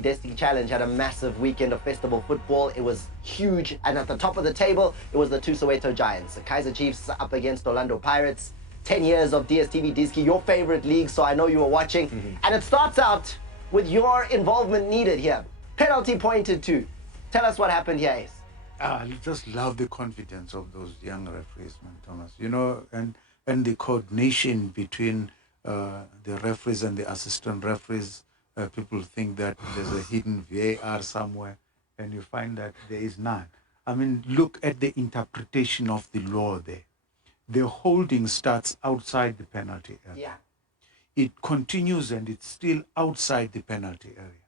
DStv Destiny Challenge had a massive weekend of festival football. It was huge, and at the top of the table, it was the two Soweto Giants. The Kaizer Chiefs up against Orlando Pirates. 10 years of DStv Diski, your favorite league, so I know you were watching. And it starts out with your involvement needed here. Penalty pointed to. Tell us what happened here, Ace. I just love the confidence of those young referees, man, Thomas. You know, and the coordination between the referees and the assistant referees. People think that there's a hidden VAR somewhere, and you find that there is none. I mean, look at the interpretation of the law there. The holding starts outside the penalty area. Yeah. It continues and it's still outside the penalty area.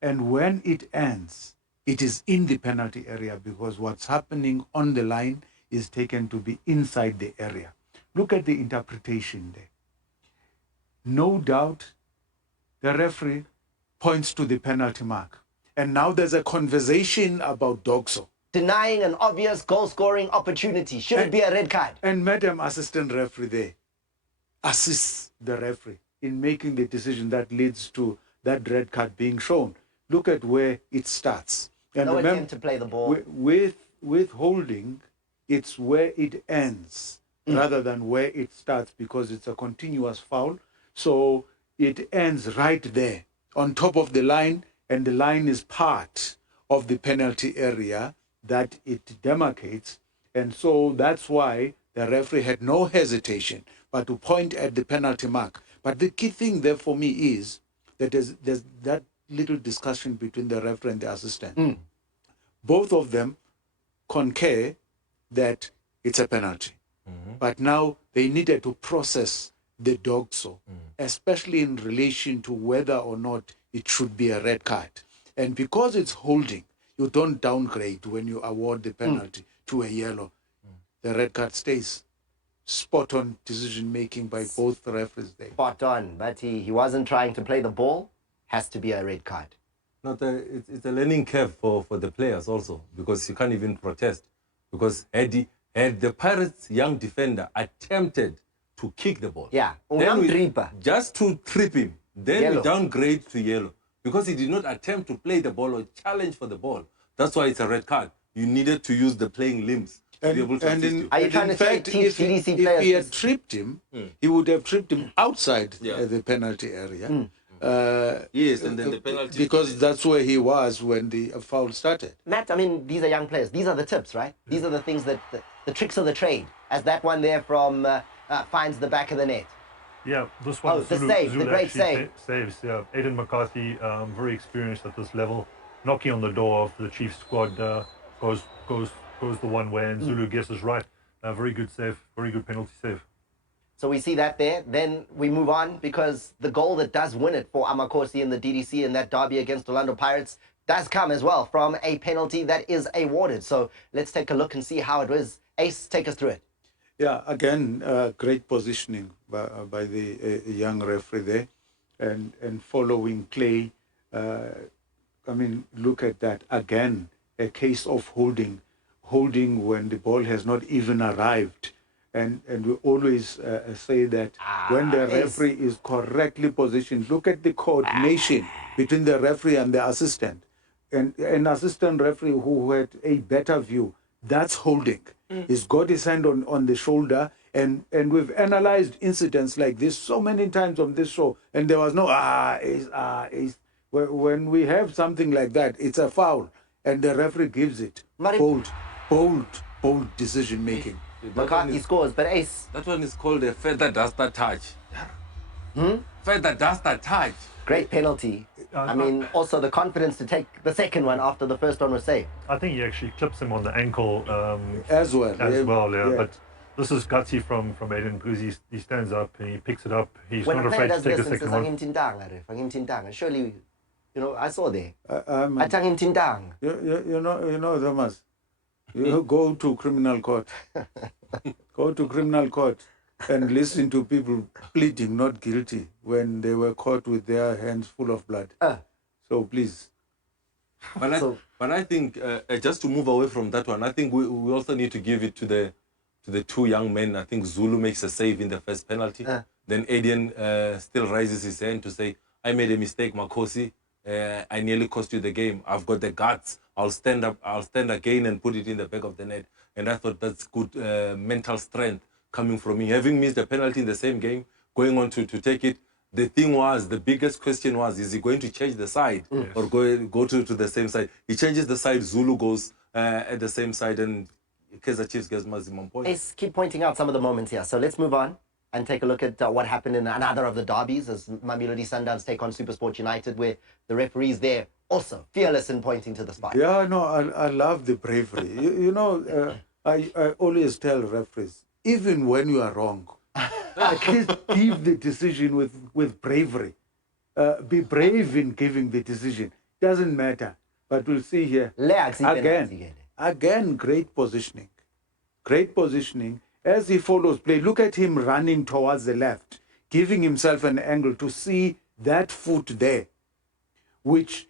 And when it ends, it is in the penalty area because what's happening on the line is taken to be inside the area. Look at the interpretation there. No doubt, the referee points to the penalty mark. And now there's a conversation about Dogso. Denying an obvious goal-scoring opportunity. Should it be a red card? And Madam Assistant Referee there assists the referee in making the decision that leads to that red card being shown. Look at where it starts. And no remember, attempt to play the ball. With holding, it's where it ends rather than where it starts because it's a continuous foul. So it ends right there on top of the line, and the line is part of the penalty area that it demarcates. And so that's why the referee had no hesitation but to point at the penalty mark. But the key thing there for me is that there's that little discussion between the referee and the assistant. Both of them concur that it's a penalty. But now they needed to process the Dogso, especially in relation to whether or not it should be a red card. And because it's holding, you don't downgrade when you award the penalty to a yellow. The red card stays. Spot on decision making by both referees there. Spot on, but he wasn't trying to play the ball. Has to be a red card. No, it's a learning curve for the players also, because you can't even protest. Because had the Pirates' young defender attempted to kick the ball, just to trip him, then we downgrade to yellow. Because he did not attempt to play the ball or challenge for the ball. That's why it's a red card. You needed to use the playing limbs to be able to assist you. Are you trying to say if he had tripped him, he would have tripped him outside the penalty area. Yes, and then the penalty. Because that's where he was when the foul started. Matt, I mean, these are young players. These are the tips, right? These are the things that, the tricks of the trade. As that one there from finds the back of the net. Yeah, this one. The save, the great save. Saves, yeah. Aidan McCarthy, very experienced at this level. Knocking on the door of the Chiefs squad, goes the one way, and Zulu guesses right. Very good save, very good penalty save. So we see that there. Then we move on because the goal that does win it for Amakosi in the DDC in that derby against Orlando Pirates does come as well from a penalty that is awarded. So let's take a look and see how it was. Ace, take us through it. Yeah, again, great positioning by the young referee there, and following play. I mean, look at that again. A case of holding when the ball has not even arrived. And we always say that when the referee is correctly positioned, look at the coordination between the referee and the assistant. And an assistant referee who had a better view, that's holding. He's got his hand on the shoulder, and we've analyzed incidents like this so many times on this show, and there was no ace. When we have something like that, it's a foul, and the referee gives it. Bold decision making. McCarthy scores, but Ace. That one is called a feather duster touch. Feather duster touch. Great penalty. I mean, also the confidence to take the second one after the first one was saved. I think he actually clips him on the ankle as well. Yeah. But this is gutsy from Aiden because he stands up and he picks it up. He's not afraid to take a second one. Surely, I saw there. I tell him tindang. You know, Thomas. You go to criminal court. Go to criminal court and listen to people pleading not guilty when they were caught with their hands full of blood. So please. But I think just to move away from that one, I think we also need to give it to the two young men. I think Zulu makes a save in the first penalty. Then Aiden still raises his hand to say, I made a mistake, Makosi. I nearly cost you the game. I've got the guts. I'll stand up. I'll stand again and put it in the back of the net. And I thought that's good mental strength coming from me. Having missed a penalty in the same game, going on to take it. The thing was, the biggest question was, is he going to change the side or go to the same side? He changes the side, Zulu goes at the same side, and Kaizer Chiefs gets maximum points. Let's keep pointing out some of the moments here. So let's move on and take a look at what happened in another of the derbies as Mamelodi Sundowns take on SuperSport United, where the referees there also fearless in pointing to the spot. Yeah, no, I love the bravery. I always tell referees, even when you are wrong, at least give the decision with bravery. Be brave in giving the decision. Doesn't matter. But we'll see here. Again, great positioning. Great positioning. As he follows play, look at him running towards the left, giving himself an angle to see that foot there, which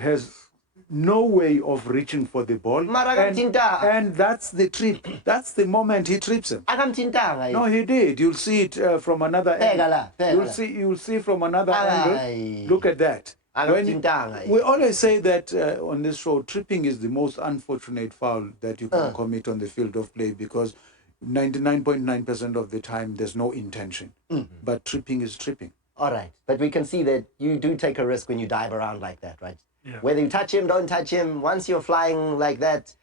has no way of reaching for the ball. And that's the trip. That's the moment he trips him. No, he did. You'll see it from another angle. You'll see from another angle. Look at that. We always say that on this show, tripping is the most unfortunate foul that you can commit on the field of play, because 99.9% of the time there's no intention. But tripping is tripping. All right. But we can see that you do take a risk when you dive around like that, right? Yeah. Whether you touch him, don't touch him, once you're flying like that,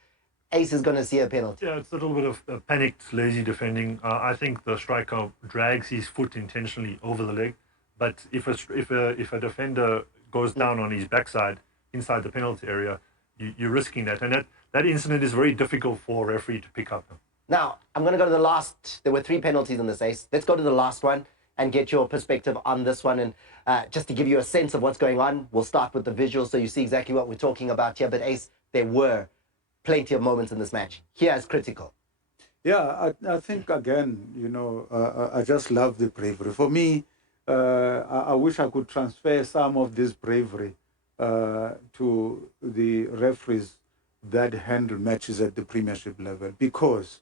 Ace is going to see a penalty. Yeah, it's a little bit of panicked, lazy defending. I think the striker drags his foot intentionally over the leg. But if a defender goes down on his backside inside the penalty area, you're risking that. And that incident is very difficult for a referee to pick up. Now, I'm going to go to the last. There were 3 penalties in this, Ace. Let's go to the last one and get your perspective on this one. And just to give you a sense of what's going on, we'll start with the visuals so you see exactly what we're talking about here. But Ace, there were plenty of moments in this match. Here is critical. Yeah, I think, again, I just love the bravery. For me, I wish I could transfer some of this bravery to the referees that handle matches at the Premiership level, because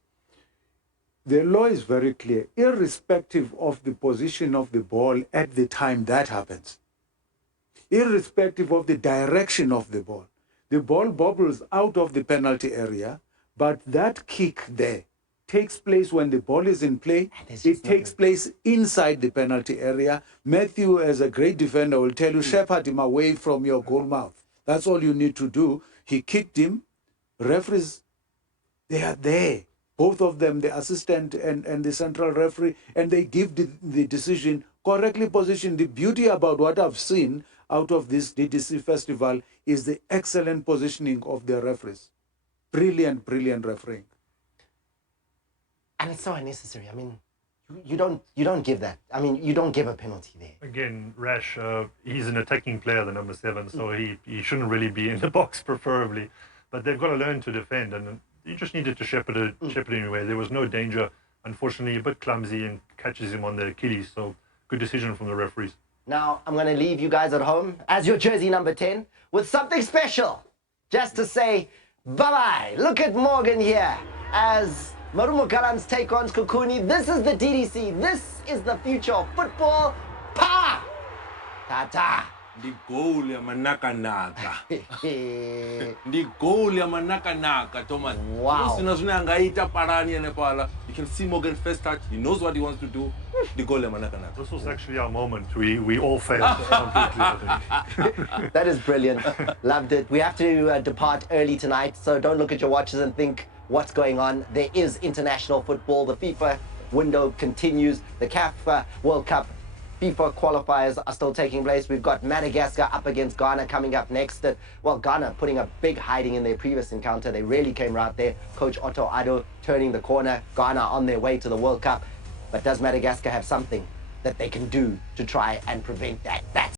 the law is very clear, irrespective of the position of the ball at the time that happens, irrespective of the direction of the ball bobbles out of the penalty area, but that kick there takes place when the ball is in play. It takes place inside the penalty area. Matthew, as a great defender, will tell you, shepherd him away from your goal mouth. That's all you need to do. He kicked him. Referees, they are there. Both of them, the assistant and the central referee, and they give the decision correctly positioned. The beauty about what I've seen out of this DDC festival is the excellent positioning of the referees. Brilliant, brilliant refereeing. And it's so unnecessary. I mean, you don't give that. I mean, you don't give a penalty there. Again, Rash, he's an attacking player, the number 7, so he shouldn't really be in the box, preferably. But they've got to learn to defend, and you just needed to shepherd him away. There was no danger. Unfortunately, a bit clumsy and catches him on the Achilles. So good decision from the referees. Now, I'm going to leave you guys at home as your jersey number 10 with something special. Just to say bye-bye. Look at Morgan here as Marumo Galan's take on Skokuni. This is the DDC. This is the future of football. Pa! Ta-ta! The goal ya manaka-naka. The goal ya manaka-naka, Thomas. Wow. You can see Morgan first touch. He knows what he wants to do. The goal ya manaka-naka. This was actually our moment. We all failed completely, I think. That is brilliant. Loved it. We have to depart early tonight, so don't look at your watches and think what's going on. There is international football. The FIFA window continues. The CAF World Cup FIFA qualifiers are still taking place. We've got Madagascar up against Ghana coming up next. Well, Ghana putting a big hiding in their previous encounter. They really came right there. Coach Otto Addo turning the corner. Ghana on their way to the World Cup. But does Madagascar have something that they can do to try and prevent that? That's